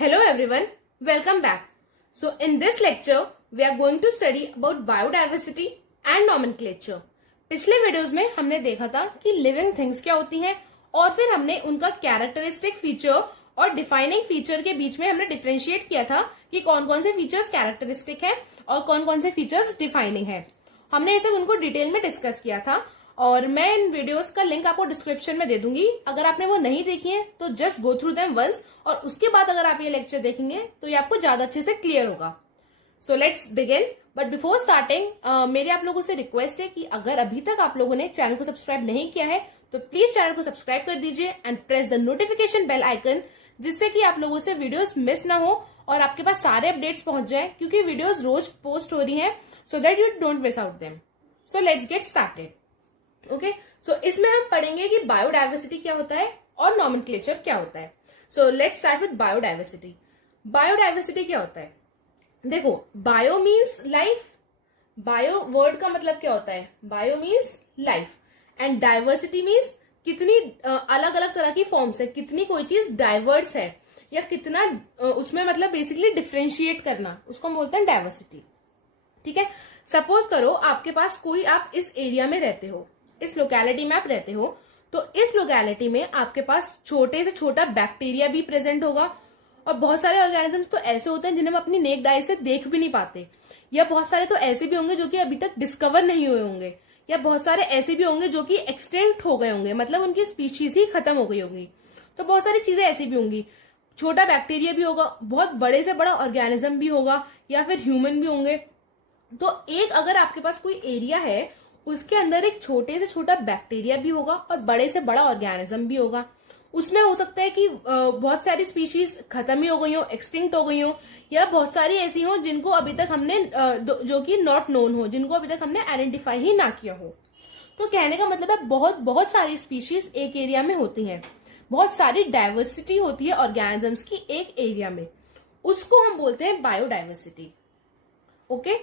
Hello everyone, welcome back. So in this lecture, we are going to study about biodiversity and nomenclature. पिछले videos में हमने देखा था कि लिविंग थिंग्स क्या होती हैं और फिर हमने उनका कैरेक्टरिस्टिक फीचर और डिफाइनिंग फीचर के बीच में हमने डिफरेंशिएट किया था कि कौन कौन से फीचर्स कैरेक्टरिस्टिक है और कौन कौन से फीचर्स डिफाइनिंग है। हमने ये सब उनको डिटेल में डिस्कस किया था और मैं इन वीडियोस का लिंक आपको डिस्क्रिप्शन में दे दूंगी। अगर आपने वो नहीं देखी है तो just go through them once और उसके बाद अगर आप ये लेक्चर देखेंगे तो ये आपको ज्यादा अच्छे से क्लियर होगा। So let's begin. But before starting मेरी आप लोगों से रिक्वेस्ट है कि अगर अभी तक आप लोगों ने चैनल को सब्सक्राइब नहीं किया है तो प्लीज चैनल को सब्सक्राइब कर दीजिए and press the notification bell icon, जिससे कि आप लोगों से वीडियोस मिस ना हो और आपके पास सारे अपडेट्स पहुंच जाए, क्योंकि वीडियोस रोज पोस्ट हो रही हैं, so that you don't miss out them. So let's get started. Okay, so इसमें हम पढ़ेंगे कि बायोडायवर्सिटी क्या होता है और नॉमेनक्लेचर क्या होता है। So let's start with biodiversity. Biodiversity क्या होता है? देखो, bio means life. Bio word का मतलब क्या होता है? Bio means life and diversity means कितनी अलग अलग तरह की फॉर्म्स है, कितनी कोई चीज डाइवर्स है या कितना उसमें मतलब बेसिकली डिफ्रेंशिएट करना, उसको हम बोलते हैं डाइवर्सिटी। ठीक है, सपोज करो आपके पास कोई, आप इस एरिया में रहते हो, इस लोकेलिटी में आप रहते हो, तो इस लोकेलिटी में आपके पास छोटे से छोटा बैक्टीरिया भी प्रेजेंट होगा और बहुत सारे ऑर्गेनिजम्स तो ऐसे होते हैं जिन्हें हम अपनी नेक्ड आई से देख भी नहीं पाते, या बहुत सारे तो ऐसे भी होंगे जो कि अभी तक डिस्कवर नहीं हुए होंगे, या बहुत सारे ऐसे भी होंगे जो कि एक्सटेंट हो गए होंगे, मतलब उनकी स्पीशीज ही खत्म हो गई होगी। तो बहुत सारी चीजें ऐसी भी होंगी, छोटा बैक्टीरिया भी होगा, बहुत बड़े से बड़ा ऑर्गेनिज्म भी होगा, या फिर ह्यूमन भी होंगे। तो एक अगर आपके पास कोई एरिया है, उसके अंदर एक छोटे से छोटा बैक्टीरिया भी होगा और बड़े से बड़ा ऑर्गेनिज्म भी होगा। उसमें हो सकता है कि बहुत सारी स्पीशीज खत्म ही हो गई हो, एक्सटिंक्ट हो गई हो, या बहुत सारी ऐसी हो जिनको अभी तक हमने जो कि नॉट नोन हो, जिनको अभी तक हमने आइडेंटिफाई ही ना किया हो। तो कहने का मतलब है बहुत सारी स्पीशीज एक एरिया में होती हैं, बहुत सारी डाइवर्सिटी होती है ऑर्गेनिजम्स की एक एरिया में, उसको हम बोलते हैं बायोडाइवर्सिटी। ओके,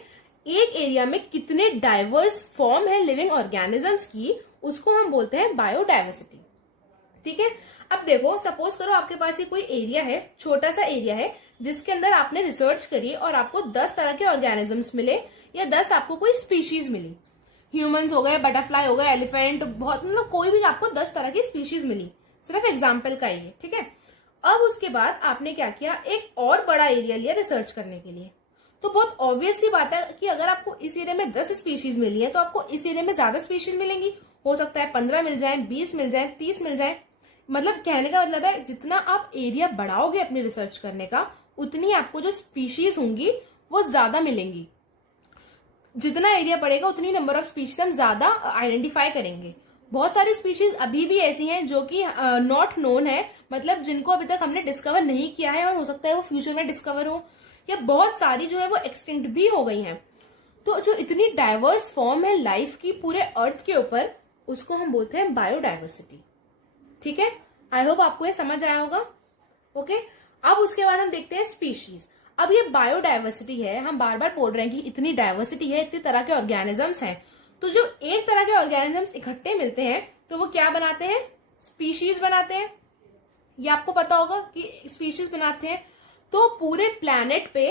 एक एरिया में कितने डाइवर्स फॉर्म है लिविंग ऑर्गेनिजम्स की, उसको हम बोलते हैं बायोडाइवर्सिटी। ठीक है, अब देखो, सपोज करो आपके पास ये कोई एरिया है, छोटा सा एरिया है, जिसके अंदर आपने रिसर्च करी और आपको 10 तरह के ऑर्गेनिजम्स मिले, या 10 आपको कोई स्पीशीज मिली, ह्यूमंस हो गए, बटरफ्लाई हो गए, एलिफेंट, बहुत मतलब कोई भी आपको 10 तरह की स्पीशीज मिली, सिर्फ एग्जाम्पल का ही है। ठीक है, अब उसके बाद आपने क्या किया, एक और बड़ा एरिया लिया रिसर्च करने के लिए। तो बहुत ऑब्वियस सी बात है कि अगर आपको इस एरिया में 10 स्पीशीज मिली है तो आपको इस एरिया में ज्यादा स्पीशीज मिलेंगी। हो सकता है 15 मिल जाए, 20 मिल जाए, 30 मिल जाए। मतलब कहने का मतलब है जितना आप एरिया बढ़ाओगे अपनी रिसर्च करने का, उतनी आपको जो स्पीशीज होंगी वो ज्यादा मिलेंगी। जितना एरिया बढ़ेगा उतनी नंबर ऑफ स्पीशीज हम ज्यादा आइडेंटिफाई करेंगे। बहुत सारी स्पीशीज अभी भी ऐसी हैं जो कि नॉट नोन है, मतलब जिनको अभी तक हमने डिस्कवर नहीं किया है और हो सकता है वो फ्यूचर में डिस्कवर हो, या बहुत सारी जो है वो एक्सटिंक्ट भी हो गई हैं। तो जो इतनी डाइवर्स फॉर्म है लाइफ की पूरे अर्थ के ऊपर, उसको हम बोलते हैं बायोडाइवर्सिटी। ठीक है, आई होप आपको ये समझ आया होगा। ओके, अब उसके बाद हम देखते हैं स्पीशीज। अब ये बायोडाइवर्सिटी है, हम बार बार बोल रहे हैं कि इतनी डाइवर्सिटी है, इतनी तरह के ऑर्गेनिजम्स हैं, तो जो एक तरह के ऑर्गेनिजम्स इकट्ठे मिलते हैं तो वो क्या बनाते हैं? स्पीशीज बनाते हैं। ये आपको पता होगा कि स्पीशीज बनाते हैं। तो पूरे प्लैनेट पे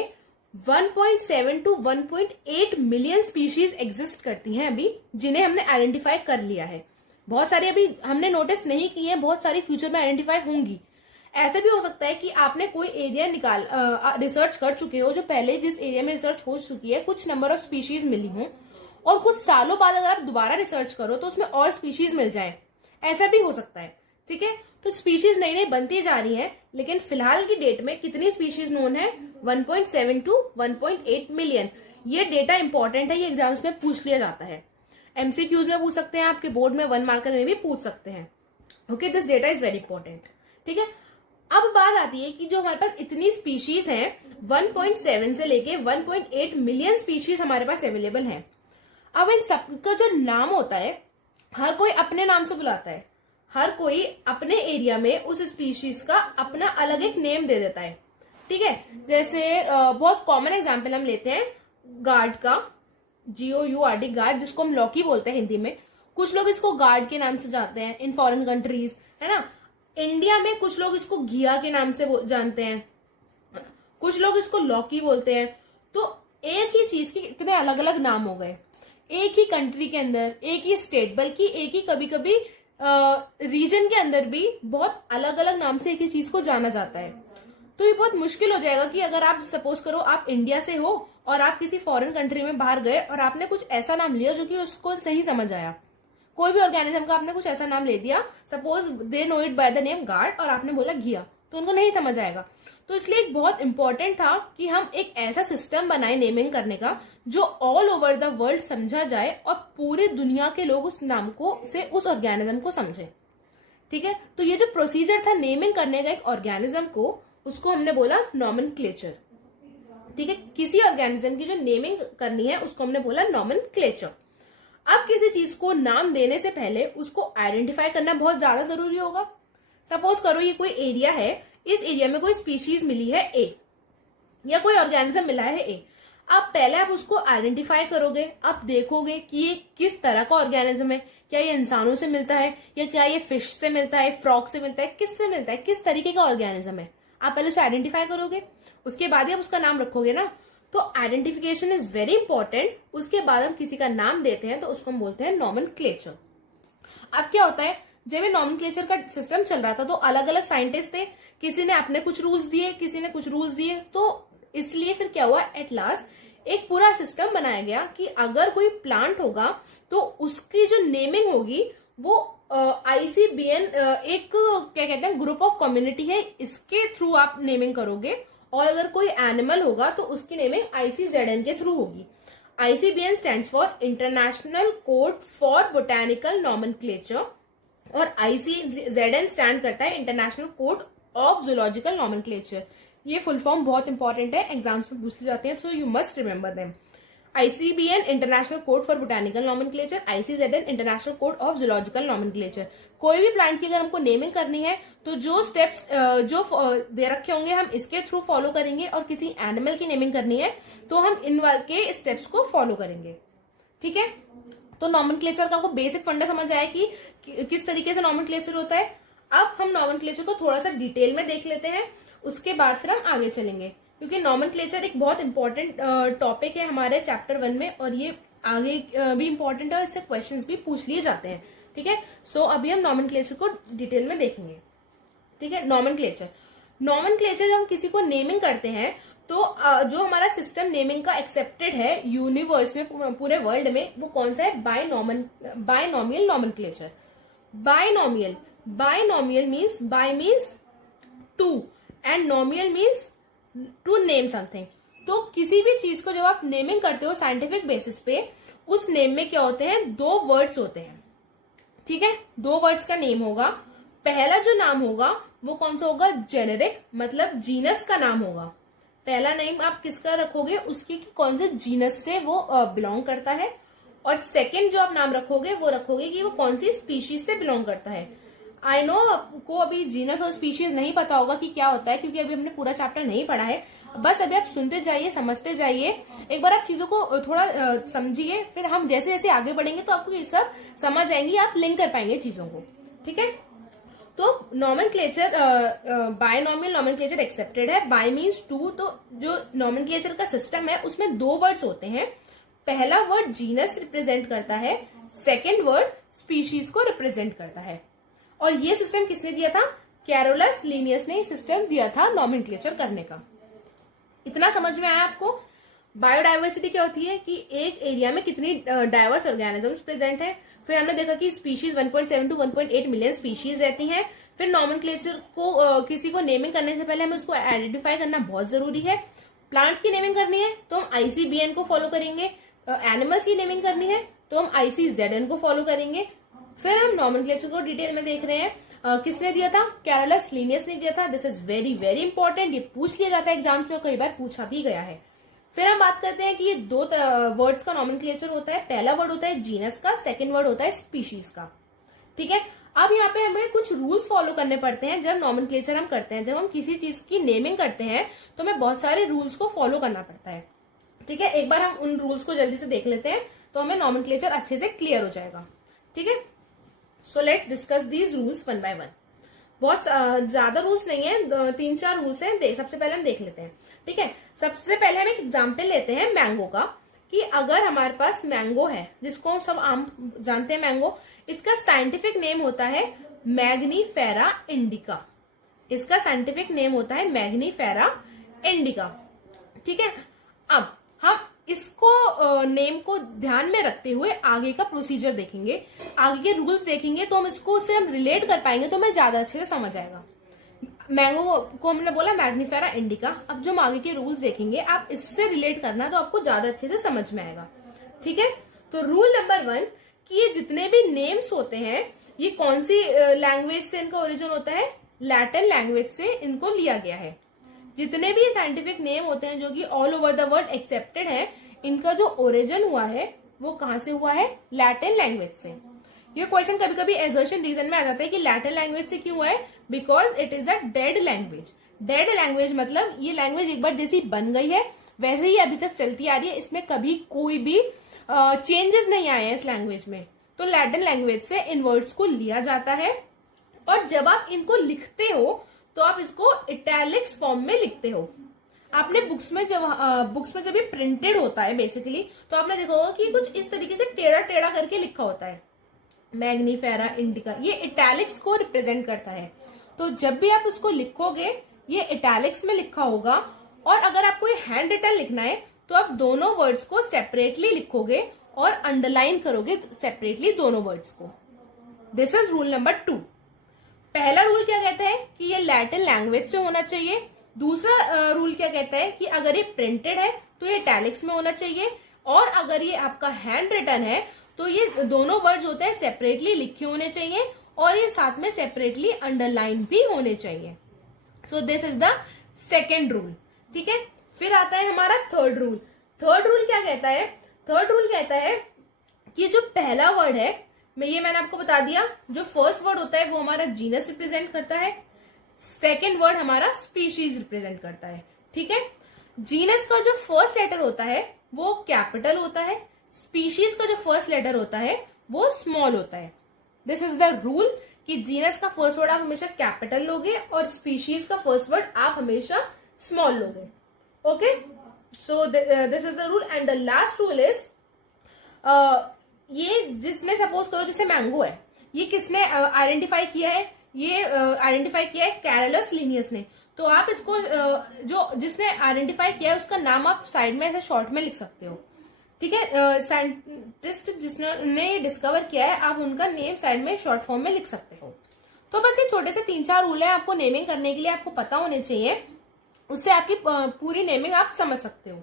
1.7 टू 1.8 मिलियन स्पीशीज एग्जिस्ट करती हैं अभी, जिन्हें हमने आइडेंटिफाई कर लिया है। बहुत सारी अभी हमने नोटिस नहीं की है, बहुत सारी फ्यूचर में आइडेंटिफाई होंगी। ऐसे भी हो सकता है कि आपने कोई एरिया रिसर्च कर चुके हो, जो पहले जिस एरिया में रिसर्च हो चुकी है, कुछ नंबर ऑफ स्पीशीज मिली हो, और कुछ सालों बाद अगर आप दोबारा रिसर्च करो तो उसमें और स्पीशीज मिल जाए, ऐसा भी हो सकता है। ठीक है, तो स्पीशीज नई नई बनती जा रही हैं, लेकिन फिलहाल की डेट में कितनी स्पीशीज नोन है? 1.7 टू 1.8 मिलियन। ये डेटा इंपॉर्टेंट है, ये एग्जाम्स में पूछ लिया जाता है, एमसीक्यूज में पूछ सकते हैं, आपके बोर्ड में 1 मार्कर में भी पूछ सकते हैं। Okay, this data is very important. ठीक है, अब बात आती है कि जो हमारे पास इतनी स्पीशीज हैं, 1.7 से लेके 1.8 मिलियन स्पीशीज हमारे पास अवेलेबल हैं। अब इन सबका जो नाम होता है, हर कोई अपने नाम से बुलाता है, हर कोई अपने एरिया में उस स्पीशीज का अपना अलग एक नेम दे देता है। ठीक है, जैसे बहुत कॉमन एग्जांपल हम लेते हैं गार्ड का, GOURD, गार्ड, जिसको हम लॉकी बोलते हैं हिंदी में। कुछ लोग इसको गार्ड के नाम से जानते हैं इन फॉरेन कंट्रीज, है ना। इंडिया में कुछ लोग इसको घिया के नाम से जानते हैं, कुछ लोग इसको लौकी बोलते हैं। तो एक ही चीज के इतने अलग अलग नाम हो गए, एक ही कंट्री के अंदर, एक ही स्टेट, बल्कि एक ही कभी कभी रीजन के अंदर भी बहुत अलग अलग नाम से एक ही चीज को जाना जाता है। तो ये बहुत मुश्किल हो जाएगा कि अगर आप सपोज करो आप इंडिया से हो और आप किसी फॉरेन कंट्री में बाहर गए और आपने कुछ ऐसा नाम लिया जो कि उसको सही समझ आया। कोई भी ऑर्गेनिज्म का आपने कुछ ऐसा नाम ले दिया, suppose they know it by the name guard, और आपने बोला घिया, तो उनको नहीं समझ आएगा। तो इसलिए एक बहुत इंपॉर्टेंट था कि हम एक ऐसा सिस्टम बनाए नेमिंग करने का जो ऑल ओवर द वर्ल्ड समझा जाए और पूरी दुनिया के लोग उस नाम को से उस ऑर्गेनिज्म को समझे। ठीक है, तो ये जो प्रोसीजर था नेमिंग करने का एक ऑर्गेनिज्म को, उसको हमने बोला नॉमेनक्लेचर। ठीक है, किसी ऑर्गेनिज्म की जो नेमिंग करनी है उसको हमने बोला नॉमेनक्लेचर। अब किसी चीज को नाम देने से पहले उसको आइडेंटिफाई करना बहुत ज्यादा जरूरी होगा। सपोज करो ये कोई एरिया है, इस एरिया में कोई स्पीशीज मिली है ए, या कोई ऑर्गेनिज्म मिला है ए। अब पहले आप उसको आइडेंटिफाई करोगे, आप देखोगे कि ये किस तरह का ऑर्गेनिज्म है, क्या ये इंसानों से मिलता है या क्या ये फिश से मिलता है, फ्रॉग से मिलता है, किससे मिलता है, किस तरीके का ऑर्गेनिज्म है। आप पहले उसे आइडेंटिफाई करोगे, उसके बाद ही आप उसका नाम रखोगे ना। तो आइडेंटिफिकेशन इज वेरी इंपॉर्टेंट। उसके बाद हम किसी का नाम देते हैं तो उसको हम बोलते हैं नॉमेनक्लेचर। अब क्या होता है, जब ये नॉमेनक्लेचर का सिस्टम चल रहा था तो अलग अलग साइंटिस्ट थे, किसी ने अपने कुछ रूल्स दिए, किसी ने कुछ रूल्स दिए। तो इसलिए फिर क्या हुआ, एट लास्ट एक पूरा सिस्टम बनाया गया कि अगर कोई प्लांट होगा तो उसकी जो नेमिंग होगी वो ICBN एक क्या कहते हैं ग्रुप ऑफ कम्युनिटी है, इसके थ्रू आप नेमिंग करोगे। और अगर कोई एनिमल होगा तो उसकी नेमिंग ICZN के थ्रू होगी। ICBN stands for international code for botanical nomenclature और ICZN स्टैंड करता है international code of zoological nomenclature. ये फुल फॉर्म बहुत इंपॉर्टेंट है, एग्जाम्स में पूछे जाते हैं, so you must remember them. ICBN international code for botanical nomenclature, ICZN international code of zoological nomenclature. कोई भी प्लांट की अगर हमको नेमिंग करनी है तो जो स्टेप्स जो दे रखे होंगे हम इसके थ्रू फॉलो करेंगे, और किसी एनिमल की नेमिंग करनी है तो हम इन के स्टेप्स को फॉलो करेंगे। ठीक है, तो नॉमेनक्लेचर का आपको बेसिक फंडा समझ आया कि किस तरीके से नॉमेनक्लेचर होता है। अब हम नॉमेनक्लेचर को थोड़ा सा डिटेल में देख लेते हैं, उसके बाद फिर हम आगे चलेंगे, क्योंकि नॉमेनक्लेचर एक बहुत इंपॉर्टेंट टॉपिक है हमारे चैप्टर 1 में, और ये आगे भी इंपॉर्टेंट है और इससे क्वेश्चंस भी पूछ लिए जाते हैं। ठीक है, सो अभी हम नॉमेनक्लेचर को डिटेल में देखेंगे। ठीक है, नॉमेनक्लेचर जब हम किसी को नेमिंग करते हैं तो जो हमारा सिस्टम नेमिंग का एक्सेप्टेड है यूनिवर्स में, पूरे वर्ल्ड में, वो कौन सा है, binomial nomenclature. Binomial means bi means two and nomial means to name something. तो किसी भी चीज को जब आप नेमिंग करते हो साइंटिफिक बेसिस पे, उस नेम में क्या होते हैं, 2 वर्ड्स होते हैं। ठीक है, 2 वर्ड्स का नेम होगा। पहला जो नाम होगा वो कौन सा होगा, जेनेरिक, मतलब जीनस का नाम होगा। पहला नेम आप किसका रखोगे, उसकी कौन से जीनस से वो बिलोंग करता है। और सेकंड जो आप नाम रखोगे वो रखोगे कि वो कौन सी स्पीशीज से बिलोंग करता है। आई नो आपको अभी जीनस और स्पीशीज नहीं पता होगा कि क्या होता है, क्योंकि अभी हमने पूरा चैप्टर नहीं पढ़ा है। बस अभी आप सुनते जाइए, समझते जाइए, एक बार आप चीजों को थोड़ा समझिए, फिर हम जैसे जैसे आगे बढ़ेंगे तो आपको ये सब समझ आएंगी, आप लिंक कर पाएंगे चीजों को। ठीक है, तो नॉमेनक्लेचर बायनॉमियल नॉमेनक्लेचर एक्सेप्टेड है। बाय मीन्स टू, तो जो नॉमेनक्लेचर का सिस्टम है उसमें 2 वर्ड्स होते हैं। पहला वर्ड जीनस रिप्रेजेंट करता है, सेकेंड वर्ड स्पीशीज को रिप्रेजेंट करता है। और ये सिस्टम किसने दिया था, कैरोलस लिनियस ने सिस्टम दिया था नॉमेनक्लेचर करने का। इतना समझ में आया आपको। बायोडाइवर्सिटी क्या होती है कि एक एरिया में कितनी डाइवर्स ऑर्गेनिजम्स प्रेजेंट है। फिर हमने देखा कि स्पीशीज 1.7 to 1.8 मिलियन स्पीशीज रहती हैं। फिर नॉमेनक्लेचर को किसी को नेमिंग करने से पहले हमें उसको आइडेंटिफाई करना बहुत जरूरी है। प्लांट्स की नेमिंग करनी है तो हम ICBN को फॉलो करेंगे, एनिमल्स की नेमिंग करनी है तो हम ICZN को फॉलो करेंगे। फिर हम नॉमेनक्लेचर को डिटेल में देख रहे हैं, किसने दिया था, कैरोलस लिनियस ने दिया था। This is very very important, ये पूछ लिया जाता है एग्जाम्स में, कई बार पूछा भी गया है। फिर हम बात करते हैं कि ये 2 वर्ड्स का नॉमेनक्लेचर होता है। पहला वर्ड होता है जीनस का, सेकंड वर्ड होता है स्पीशीज का। ठीक है, अब यहाँ पे हमें कुछ रूल्स फॉलो करने पड़ते हैं जब नॉमेनक्लेचर हम करते हैं। जब हम किसी चीज की नेमिंग करते हैं तो हमें बहुत सारे रूल्स को फॉलो करना पड़ता है। ठीक है, एक बार हम उन रूल्स को जल्दी से देख लेते हैं तो हमें नॉमेनक्लेचर अच्छे से क्लियर हो जाएगा। ठीक है, so let's discuss these rules one by one. बहुत ज्यादा रूल्स नहीं है, 3-4 रूल्स हैं, सबसे पहले हम देख लेते हैं। ठीक है, सबसे पहले हम एक एग्जाम्पल लेते हैं मैंगो का, कि अगर हमारे पास मैंगो है, जिसको सब आम जानते हैं मैंगो, इसका साइंटिफिक नेम होता है मैग्नीफेरा इंडिका। इसका साइंटिफिक नेम होता है मैग्नीफेरा इंडिका। ठीक है, अब हम इसको नेम को ध्यान में रखते हुए आगे का प्रोसीजर देखेंगे, आगे के रूल्स देखेंगे, तो हम इसको उससे हम रिलेट कर पाएंगे, तो हमें ज्यादा अच्छे से समझ आएगा। मैंगो को हमने बोला मैग्नीफेरा इंडिका। अब जो हम आगे के रूल्स देखेंगे, आप इससे रिलेट करना तो आपको ज्यादा अच्छे से समझ में आएगा। ठीक है, तो रूल नंबर 1 कि ये जितने भी नेम्स होते हैं, ये कौन सी लैंग्वेज से इनका ओरिजिन होता है? लैटिन लैंग्वेज से इनको लिया गया है। जितने भी साइंटिफिक नेम होते हैं जो कि all over the world accepted है, इनका जो ओरिजिन हुआ है वो कहां से हुआ है? लैटिन लैंग्वेज से। ये क्वेश्चन कभी कभी एजर्शन रीजन में आ जाता है कि लैटिन लैंग्वेज से क्यों है? Because it is a dead language. Dead language मतलब ये लैंग्वेज एक बार जैसी बन गई है वैसे ही अभी तक चलती आ रही है, इसमें कभी कोई भी चेंजेस नहीं आए हैं इस लैंग्वेज में। तो लैटिन लैंग्वेज से इन वर्ड्स को लिया जाता है, और जब आप इनको लिखते हो तो आप इसको इटैलिक्स फॉर्म में लिखते हो। आपने बुक्स में जब ये प्रिंटेड होता है बेसिकली, तो आपने देखा होगा कि कुछ इस तरीके से टेढ़ा टेढ़ा करके लिखा होता है मैग्नीफेरा इंडिका। ये इटैलिक्स को रिप्रेजेंट करता है। तो जब भी आप उसको लिखोगे ये इटैलिक्स में लिखा होगा, और अगर आपको ये हैंड रिटन लिखना है तो आप दोनों वर्ड्स को सेपरेटली लिखोगे और अंडरलाइन करोगे सेपरेटली दोनों वर्ड्स को। This is rule number 2। पहला रूल क्या कहता है कि ये लैटिन लैंग्वेज से होना चाहिए। दूसरा रूल क्या कहता है कि अगर ये प्रिंटेड है तो ये इटैलिक्स में होना चाहिए, और अगर ये आपका हैंड रिटन है तो ये दोनों वर्ड्स होते हैं सेपरेटली लिखे होने चाहिए, और ये साथ में सेपरेटली अंडरलाइन भी होने चाहिए। So this is the second rule. ठीक है, फिर आता है हमारा थर्ड रूल। थर्ड रूल क्या कहता है? थर्ड रूल कहता है कि जो पहला वर्ड है, मैंने आपको बता दिया, जो फर्स्ट वर्ड होता है वो हमारा जीनस रिप्रेजेंट करता है, सेकेंड वर्ड हमारा स्पीशीज रिप्रेजेंट करता है। ठीक है, जीनस का जो फर्स्ट लेटर होता है वो कैपिटल होता है, स्पीशीज का जो फर्स्ट लेटर होता है वो स्मॉल होता है। दिस इज द रूल कि जीनस का फर्स्ट वर्ड आप हमेशा कैपिटल लोगे और स्पीशीज का फर्स्ट वर्ड आप हमेशा स्मॉल लोगे। Okay, so this is the rule. And the last rule is, ये जिसने सपोज करो जैसे मैंगो है, ये किसने आइडेंटिफाई किया है? ये आइडेंटिफाई किया है कैरोलस लिनियस ने। तो आप इसको जो जिसने आइडेंटिफाई किया है उसका नाम आप साइड में ऐसे शॉर्ट में लिख सकते हो। ठीक है, साइंटिस्ट जिसने डिस्कवर किया है आप उनका नेम साइड में शॉर्ट फॉर्म में लिख सकते हो। तो बस ये छोटे से 3-4 रूल है आपको नेमिंग करने के लिए आपको पता होने चाहिए, उससे आपकी पूरी नेमिंग आप समझ सकते हो।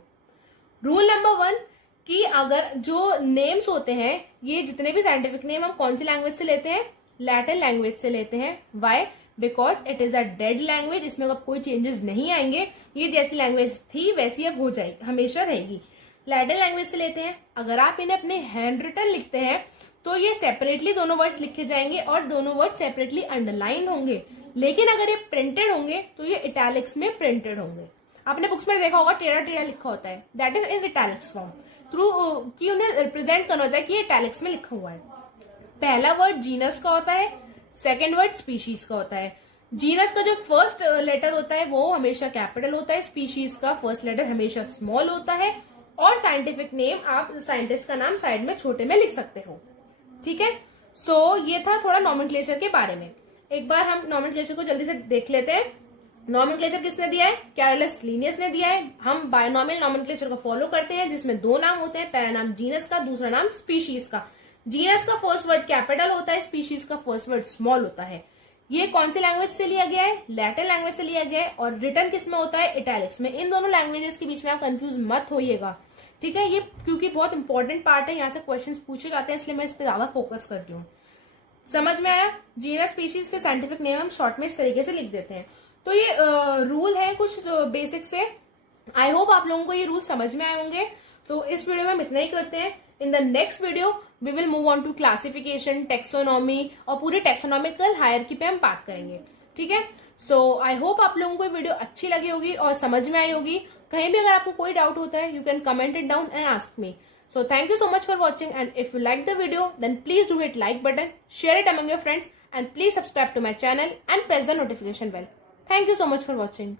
रूल नंबर 1 कि अगर जो नेम्स होते हैं, ये जितने भी साइंटिफिक नेम हम कौन सी लैंग्वेज से लेते हैं? लैटिन लैंग्वेज से लेते हैं। Why? Because it is a dead language, इसमें अब कोई चेंजेस नहीं आएंगे, ये जैसी लैंग्वेज थी वैसी अब हो जाएगी, हमेशा रहेगी। लैटिन लैंग्वेज से लेते हैं। अगर आप इन्हें अपने हैंड रिटन लिखते हैं तो ये सेपरेटली दोनों वर्ड्स लिखे जाएंगे और दोनों वर्ड सेपरेटली अंडरलाइन होंगे, लेकिन अगर ये प्रिंटेड होंगे तो ये इटैलिक्स में प्रिंटेड होंगे। आपने बुक्स में देखा होगा टेढ़ा टेढ़ा लिखा होता है, that is in italics form, through कि उन्हें रिप्रेजेंट करना होता है कि ये इटैलिक्स में लिखा हुआ है। पहला वर्ड जीनस का होता है, सेकेंड वर्ड स्पीशीज का होता है। जीनस का जो फर्स्ट लेटर होता है वो हमेशा कैपिटल होता है, स्पीशीज का फर्स्ट लेटर हमेशा स्मॉल होता है, और साइंटिफिक नेम आप साइंटिस्ट का नाम साइड में छोटे में लिख सकते हो। ठीक है, सो ये था थोड़ा नॉमेनक्लेचर के बारे में। एक बार हम नॉमेनक्लेचर को जल्दी से देख लेते हैं। नॉमेनक्लेचर किसने दिया है? कैरोलस लिनियस ने दिया है। हम बायनॉमियल नॉमेनक्लेचर को फॉलो करते हैं जिसमें 2 नाम होते हैं, पहला नाम जीनस का, दूसरा नाम स्पीशीज का। जीनस का फर्स्ट वर्ड कैपिटल होता है, स्पीशीज का फर्स्ट वर्ड स्मॉल होता है। ये कौन सी लैंग्वेज से लिया गया है? लैटिन लैंग्वेज से लिया गया है, और रिटर्न किस में होता है? इटैलिक्स में। इन दोनों लैंग्वेजेस के बीच में आप कंफ्यूज मत होइएगा। ठीक है, ये क्योंकि बहुत इंपॉर्टेंट पार्ट है, यहाँ से क्वेश्चंस पूछे जाते हैं, इसलिए मैं इस पर ज्यादा फोकस करती हूँ। समझ में आया? जीनस स्पीशीज के साइंटिफिक नेम हम शॉर्ट में इस तरीके से लिख देते हैं। तो ये रूल है कुछ बेसिक से। आई होप आप लोगों को ये रूल समझ में आए होंगे। तो इस वीडियो में हम इतना ही करते हैं। In the next video we will move on to classification, taxonomy, और पूरे टेक्सोनॉमिकल हायरार्की पे हम बात करेंगे। ठीक है, सो आई होप आप लोगों को ये वीडियो अच्छी लगी होगी और समझ में आई होगी। कहीं भी अगर आपको कोई डाउट होता है, you can comment it down and ask me. So thank you so much for watching, and if you like the video, then please do hit like button, share it among your friends, and please subscribe to my channel and press the notification bell. Thank you so much for watching.